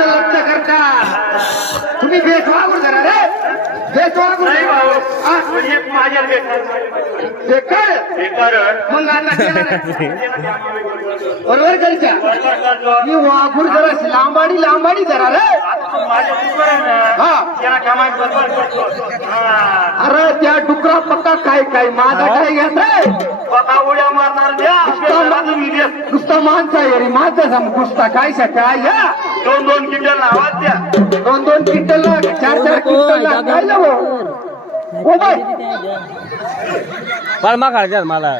लग्न करता तुम्ही बेसवागून करा रे बेसवागून नाही भाऊ माझ्या मग बरोबर करायच्या मी वाघूर जरा लांबाडी लांबाडी जरा रे हा अरे त्या डुकरा पक्का काय काय माझा काय घेत रे उड्या मारणार द्या नुसता माणसा आहे रे माझा कुस्ता काय काय या 2-2 क्विंटल आवाज द्या 2-2 क्विंटल 4-4 क्विंटल काय जावं हो बाय मला मागा मला